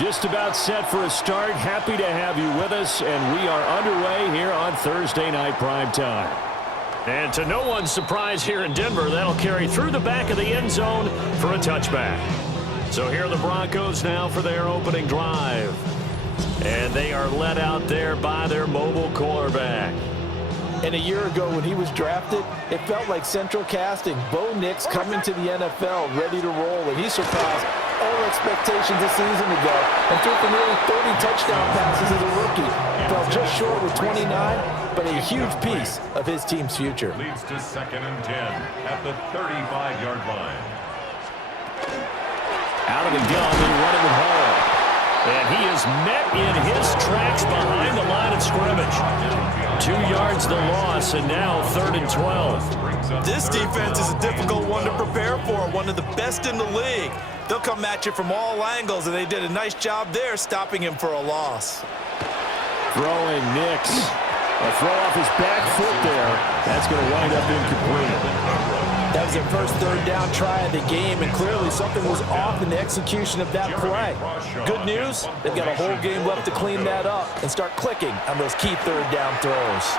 Just about set for a start. Happy to have you with us, and we are underway here on Thursday Night Prime Time. And to no one's surprise here in Denver, that'll carry through the back of the end zone for a touchback. So here are the Broncos now for their opening drive. And they are led out there by their mobile quarterback. And a year ago when he was drafted, it felt like central casting. Bo Nix coming to the NFL ready to roll, and he surpassed all expectations a season ago and threw for nearly 30 touchdown passes as a rookie. Fell just short with 29, but a huge piece of his team's future. Leads to 2nd and 10 at the 35-yard line. Out of the gun, they run it with Hall. And he is met in his tracks behind the line of scrimmage. 2 yards the loss, and now 3rd and 12. This defense is a difficult one to prepare for, one of the best in the league. They'll come at you from all angles, and they did a nice job there stopping him for a loss. Throwing Nix. A throw off his back foot there. That's going to wind up incomplete. That was their first 3rd down try of the game, and clearly something was off in the execution of that play. Good news, they've got a whole game left to clean that up and start clicking on those key 3rd down throws.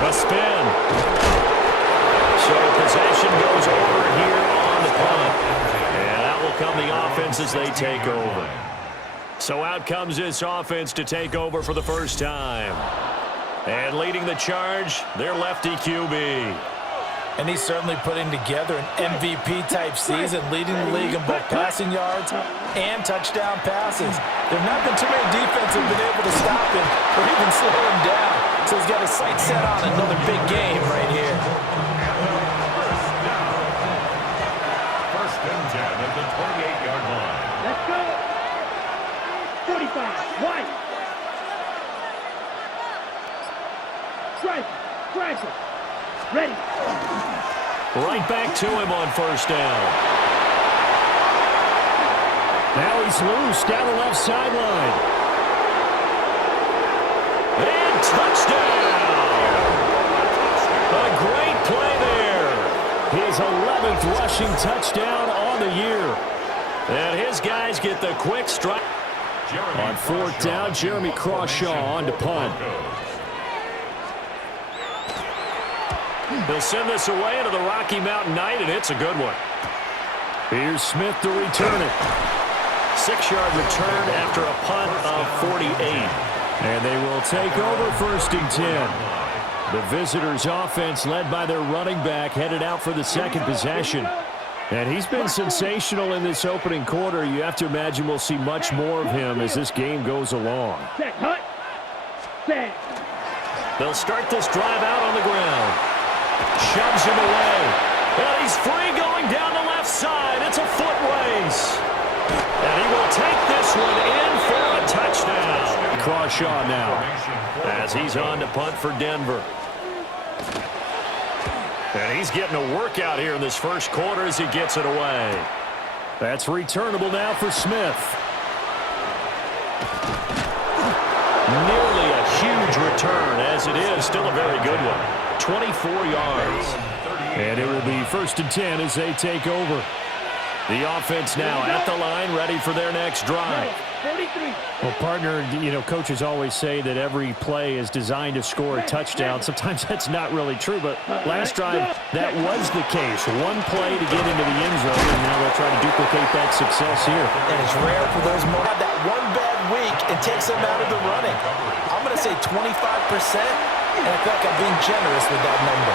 A spin. So possession goes over here on the punt. And that will come the offense as they take over. So out comes this offense to take over for the first time. And leading the charge, their lefty QB. And he's certainly putting together an MVP-type season, leading the league in both passing yards and touchdown passes. There have not been too many defenses that have been able to stop him or even slow him down. So he's got his sights set on another big game right here. First and 10 at the 28-yard line. Let's go. 45, White. Striker, ready. Right back to him on first down. Now he's loose down the left sideline. And touchdown! A great play there. His 11th rushing touchdown on the year. And his guys get the quick strike. On 4th down, Jeremy Crawshaw on to punt. They'll send this away into the Rocky Mountain Night, and it's a good one. Here's Smith to return it. 6-yard return after a punt of 48. And they will take over 1st and 10. The visitors' offense, led by their running back, headed out for the 2nd possession. And he's been sensational in this opening quarter. You have to imagine we'll see much more of him as this game goes along. Set, hut. Set. They'll start this drive out on the ground. Shoves him away. And he's free going down the left side. It's a foot race. And he will take this one in for a touchdown. Crawshaw now as he's on to punt for Denver. And he's getting a workout here in this first quarter as he gets it away. That's returnable now for Smith. Nearly a huge return, as it is still a very good one. 24 yards. And it will be 1st and 10 as they take over. The offense now at the line, ready for their next drive. 43. Well, partner, coaches always say that every play is designed to score a touchdown. Sometimes that's not really true, but last drive, that was the case. One play to get into the end zone, and now they'll try to duplicate that success here. And it's rare for those moments. Have that one bad week and takes them out of the running. I'm going to say 25%, and I feel like I'm being generous with that number.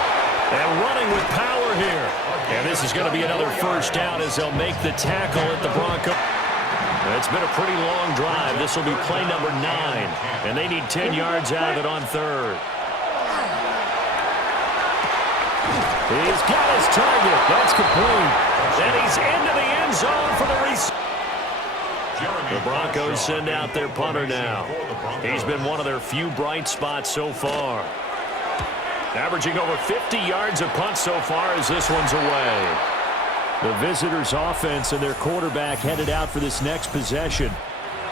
And running with power here. And this is going to be another first down as they'll make the tackle at the Broncos. It's been a pretty long drive. This will be play number 9. And they need 10 yards out of it on 3rd. He's got his target. That's complete. And he's into the end zone for the reset. The Broncos send out their punter now. He's been one of their few bright spots so far. Averaging over 50 yards a punt so far as this one's away. The visitors' offense and their quarterback headed out for this next possession.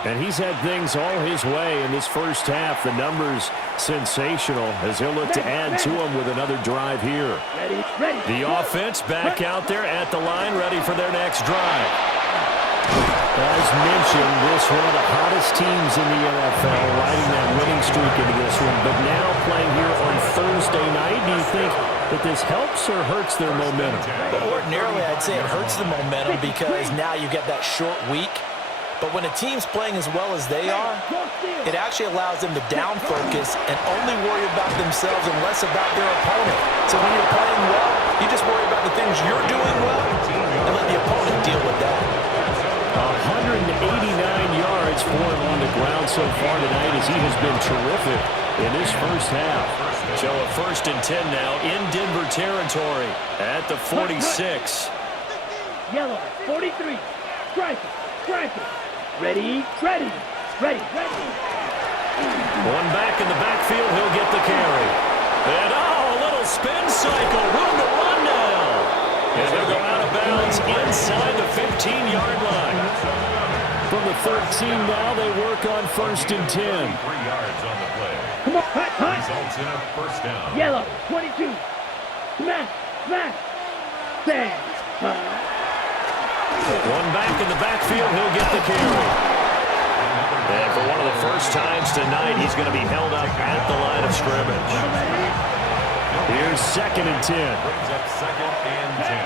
And he's had things all his way in this first half. The numbers sensational as he'll look to add to them with another drive here. Ready, ready. The offense back out there at the line, ready for their next drive. As mentioned, this one of the hottest teams in the NFL, riding that winning streak into this one. But now playing here on Thursday night, do you think that this helps or hurts their momentum? But ordinarily, I'd say it hurts the momentum because now you get that short week. But when a team's playing as well as they are, it actually allows them to down focus and only worry about themselves and less about their opponent. So when you're playing well, you just worry about the things you're doing well and let the opponent deal with that. 189 yards for him on the ground so far tonight as he has been terrific in this first half. So a 1st and 10 now in Denver territory at the 46. Yellow, 43. Strike it, strike it. Ready, ready, ready, ready. One back in the backfield, he'll get the carry. And a little spin cycle, room to run now. And they'll go out of bounds inside the 15-yard line. From the 13 now, they work on 1st and 10. 3 yards on the play. Come on, hut, hut. Results in a first down. Yellow, 22. Smash, smash. Stand. One back in the backfield, he'll get the carry. And for one of the first times tonight, he's going to be held up at the line of scrimmage. Here's 2nd and 10. Brings up 2nd and 10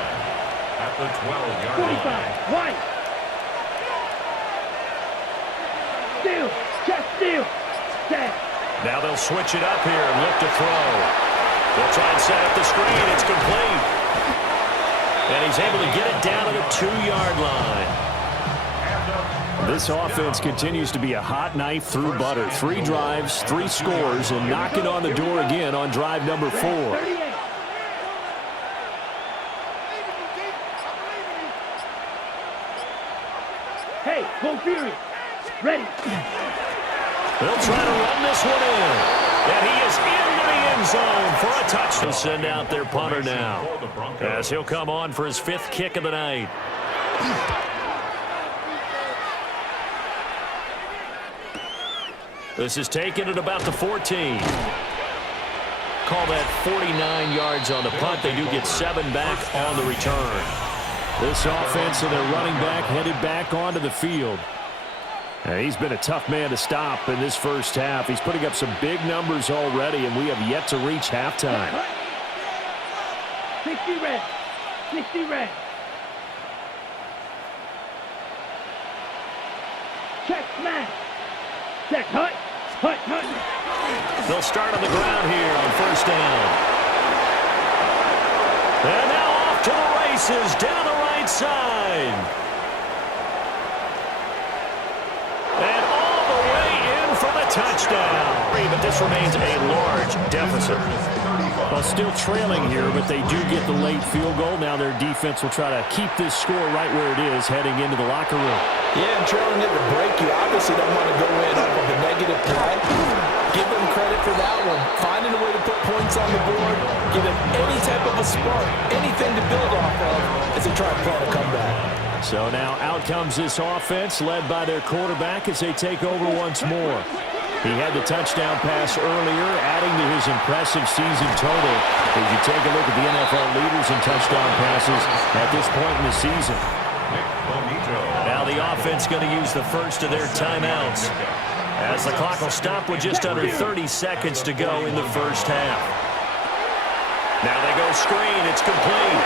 at the 12-yard line. 45. White. Steal. Just steal. Stand. Now they'll switch it up here and look to throw. They'll try and set up the screen. It's complete. And he's able to get it down to the 2-yard line. This offense continues to be a hot knife through butter. 3 drives, 3 scores, and knocking on the door again on drive number 4. 38. Hey, go Fury. Ready. They'll try to run this one in. And he is into the end zone for a touchdown. They'll send out their punter now as he'll come on for his 5th kick of the night. This is taken at about the 14. Call that 49 yards on the punt. They do get 7 back on the return. This offense and their running back headed back onto the field. And he's been a tough man to stop in this first half. He's putting up some big numbers already, and we have yet to reach halftime. 60 red. 60 red. Check smash. Check hut. Hut, hut. They'll start on the ground here on 1st down. And now off to the races down the right side. And all the way in for the touchdown. But this remains a large deficit. Well, still trailing here, but they do get the late field goal. Now their defense will try to keep this score right where it is heading into the locker room. Yeah, and trailing at the break, you obviously don't want to go in off of a negative play. Give them credit for that one. Finding a way to put points on the board, give them any type of a spark, anything to build off of as they try to plan a comeback. So now out comes this offense led by their quarterback as they take over once more. He had the touchdown pass earlier, adding to his impressive season total as you take a look at the NFL leaders in touchdown passes at this point in the season. Now the offense going to use the first of their timeouts as the clock will stop with just under 30 seconds to go in the first half. Now they go screen. It's complete.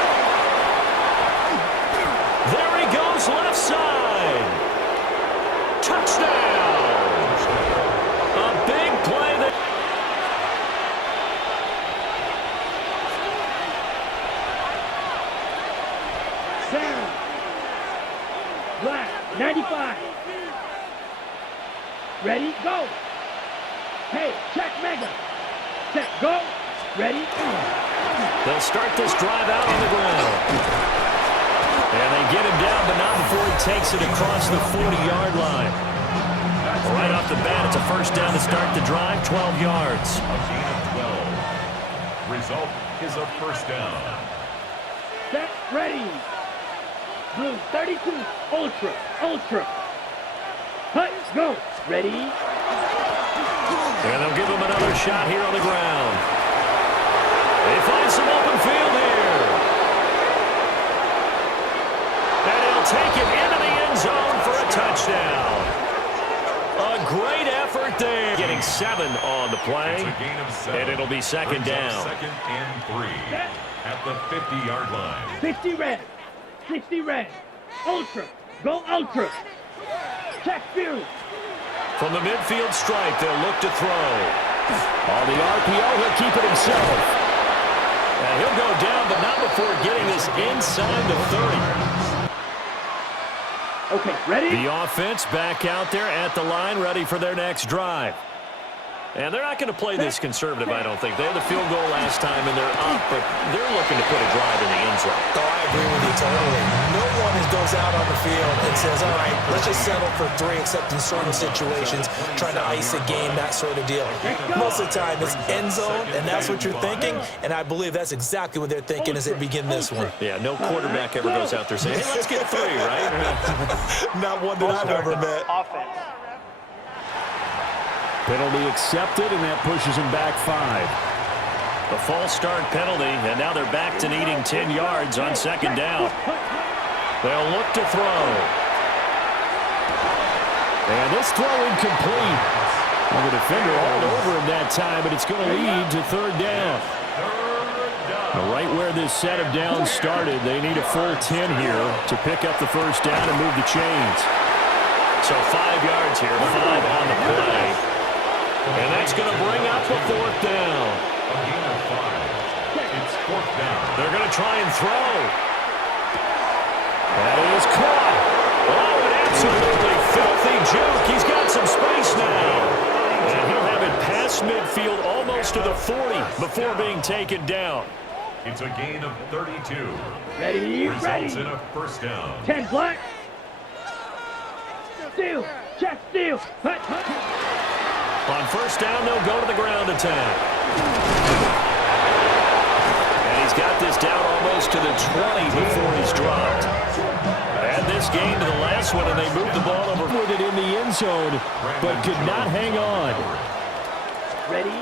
There he goes left side. Touchdown. A big play that. Sound. Black, 95. Ready, go. Hey, check mega. Check, go. Ready. They'll start this drive out on the ground. And they get him down, but not before he takes it across the 40-yard line. Right off the bat, it's a first down to start the drive, 12 yards. A gain of 12. Result is a first down. Set, ready. Blue, 32. Ultra, ultra. Hut. Go. Ready? And they'll give him another shot here on the ground. They find some open field here. And he'll take it into the end zone for a touchdown. A great effort there. Getting 7 on the play. It's a gain of 7. And it'll be second Brings up down. Second and 3 at the 50-yard line. 60 red. 60 red. Ultra. Go ultra. Check field. From the midfield stripe, they'll look to throw. On the RPO, he'll keep it himself. And he'll go down, but not before getting this inside the 30. Okay, ready? The offense back out there at the line, ready for their next drive. And they're not going to play this conservative, I don't think. They had the field goal last time, and they're up, but they're looking to put a drive in the end zone. Oh, I agree with you totally. No one goes out on the field and says, all right, let's just settle for 3, except in certain situations, trying to ice a game, that sort of deal. Most of the time, it's end zone, and that's what you're thinking, and I believe that's exactly what they're thinking as they begin this one. Yeah, no quarterback ever goes out there saying, hey, let's get 3, right? Not one that I've ever met. Penalty accepted, and that pushes him back 5. The false start penalty, and now they're back to needing 10 yards on second down. They'll look to throw. And this throw incomplete. Well, the defender all over him that time, but it's going to lead to third down. Right where this set of downs started, they need a full 10 here to pick up the first down and move the chains. So 5 yards here, 5 on the play. And that's going to bring up the fourth down. A gain of 5. It's 4th down. They're going to try and throw. That is caught. Oh, an absolutely filthy juke. He's got some space now. And he'll have it past midfield almost to the 40 before being taken down. It's a gain of 32. Ready? Results in Ready. a first down. 10 black. Steal. Check steal. Hut, hut. On first down, they'll go to the ground attack. And he's got this down almost to the 20 before he's dropped. Add this game to the last one, and they moved the ball over with it in the end zone, but could not hang on. Ready?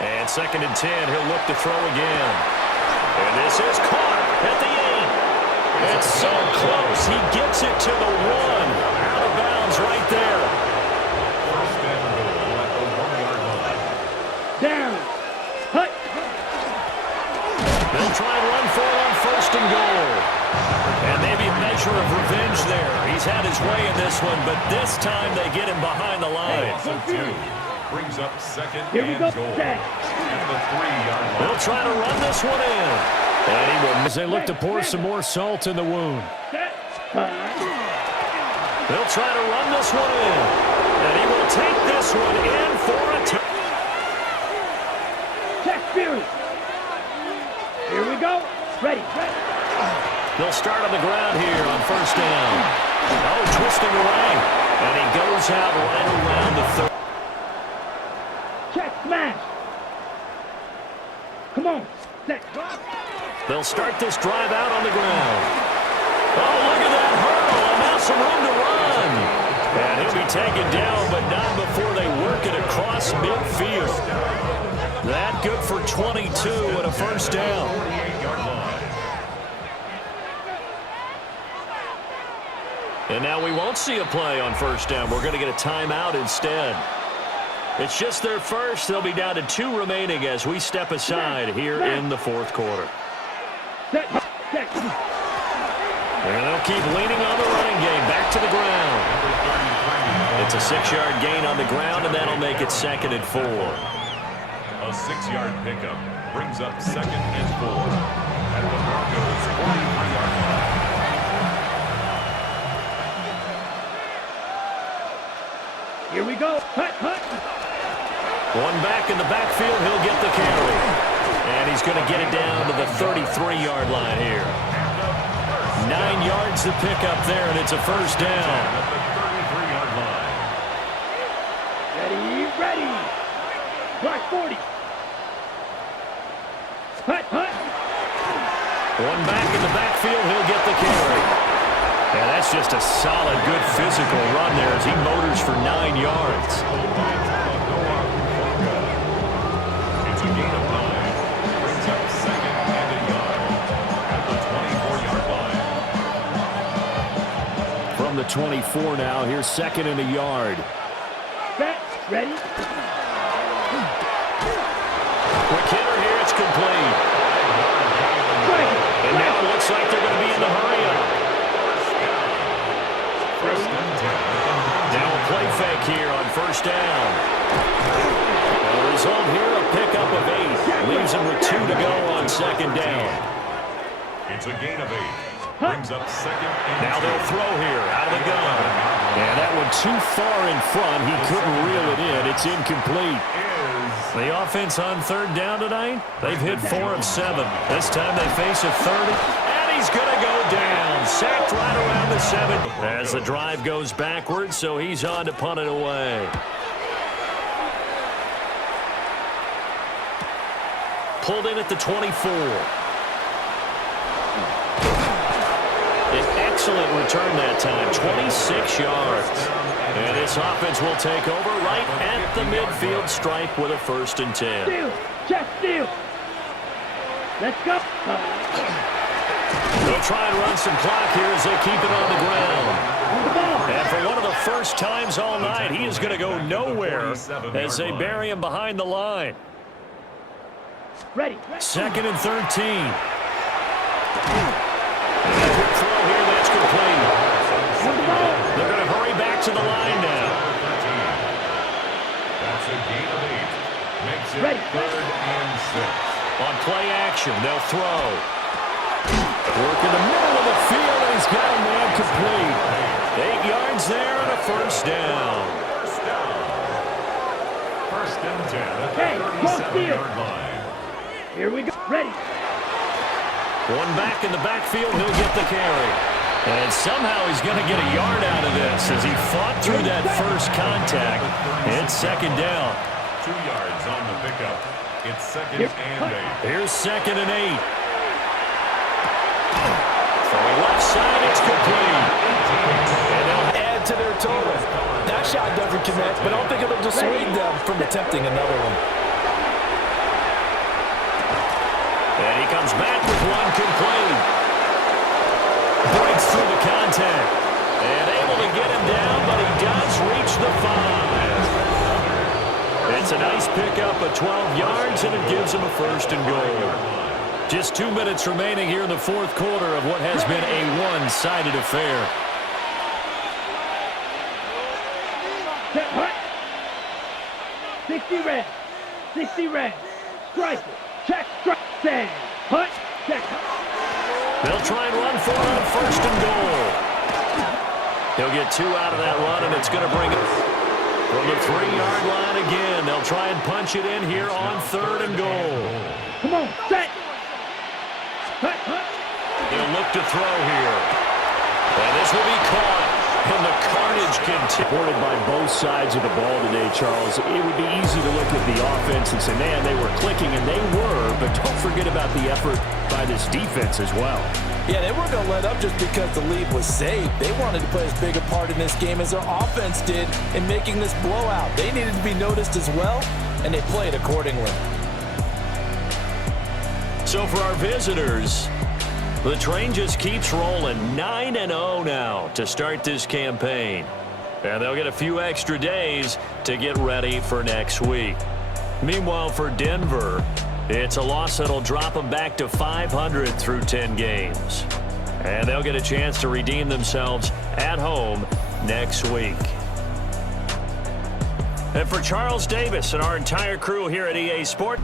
And second and 10, he'll look to throw again. And this is caught at the 8. It's so close. He gets it to the 1. Out of bounds right there. First and goal at the 1-yard line. Down. Hut. They'll try and run for it on first and goal. And maybe a measure of revenge there. He's had his way in this one, but this time they get him behind the line. Loss of 2. Brings up second Here we and go. goal. Set. At the 3-yard line. They'll try to run this one in. And he will, as they look to pour some more salt in the wound. Set. They'll try to run this one in. And he will take this one in for a Check field. Here we go. Ready. Ready. They'll start on the ground here on first down. Oh, twisting away. And he goes out right around the 30. Check smash. Come on. Set. They'll start this drive out on the ground. Oh, look at that hurdle. And now some room to run. And he'll be taken down, but not before they work it across midfield. That good for 22 and a first down. 48-yard line. And now we won't see a play on first down. We're going to get a timeout instead. It's just their first. They'll be down to 2 remaining as we step aside here in the fourth quarter. Set. Set. And they'll keep leaning on the running game. Back to the ground. It's a 6-yard gain on the ground, and that'll make it second and 4. A 6-yard pickup brings up second and 4 at the Broncos' 43-yard line. Here we go. Hut, hut. One back in the backfield. He'll get the carry. And he's going to get it down to the 33-yard line here. 9 yards to pick up there, and it's a first down. At the 33-yard line. Ready. Ready. Black 40. Hut, hut. One back in the backfield. He'll get the carry. Yeah, that's just a solid, good physical run there as he motors for 9 yards. It's a gain of 9. Brings up second and a yard at the 24-yard line. From the 24 now, here's second and a yard. Set, ready. Quick hitter here, it's complete. And now it looks like they're going to be in the hurry-up. First and 10. Now a play fake here on first down. The result here, a pickup of 8. Leaves them with 2 to go on second down. It's a gain of 8. Brings up second and Now they'll throw here out of the gun. And that one too far in front. He couldn't reel it in. It's incomplete. The offense on third down tonight, they've hit 4 of 7. This time they face a 30. And he's going to go down. Sacked right around the 7. As the drive goes backwards, so he's on to punt it away. Pulled in at the 24. An excellent return that time, 26 yards. And this offense will take over right at the midfield stripe with a first and 10. Steal, check, steal. Let's go. They'll try and run some clock here as they keep it on the ground. The ball. And for one of the first times all night, he is going to go nowhere as they bury him behind the line. Ready. Second and 13. Throw here, that's complete. They're going to hurry back to the line now. That's a gain of 8. Makes it Ready. third and 6. On play action, they'll throw. Work in the middle of the field, and he's got a man complete. 8 yards there and a first down. First and 10 at Hey, the go 37-yard line. Here we go. Ready. One back in the backfield, he'll get the carry. And somehow he's going to get a yard out of this as he fought through that first contact. It's second down. 2 yards on the pickup. It's second and 8. Here's second and 8. From the left side, it's complete. And they'll add to their total. That shot doesn't connect, but I don't think it'll dissuade them from attempting another one. And he comes back with one complete. Breaks through the contact. And able to get him down, but he does reach the 5. It's a nice pickup of 12 yards, and it gives him a first and goal. Just 2 minutes remaining here in the fourth quarter of what has been a one-sided affair. Set, hut. 60 red. 60 red. Strike it. Check, strike, stand. Hut, check, hut. They'll try and run for it on first and goal. He'll get 2 out of that run, and it's going to bring it from the 3-yard line again. They'll try and punch it in here on third and goal. Come on, set. Hut, hut. He'll look to throw here. And this will be caught. And the carnage continues. Supported by both sides of the ball today, Charles. It would be easy to look at the offense and say, man, they were clicking, and they were. But don't forget about the effort by this defense as well. Yeah, they weren't going to let up just because the lead was saved. They wanted to play as big a part in this game as their offense did in making this blowout. They needed to be noticed as well, and they played accordingly. So for our visitors, the train just keeps rolling. 9-0 now to start this campaign. And they'll get a few extra days to get ready for next week. Meanwhile, for Denver, it's a loss that'll drop them back to 500 through 10 games. And they'll get a chance to redeem themselves at home next week. And for Charles Davis and our entire crew here at EA Sports,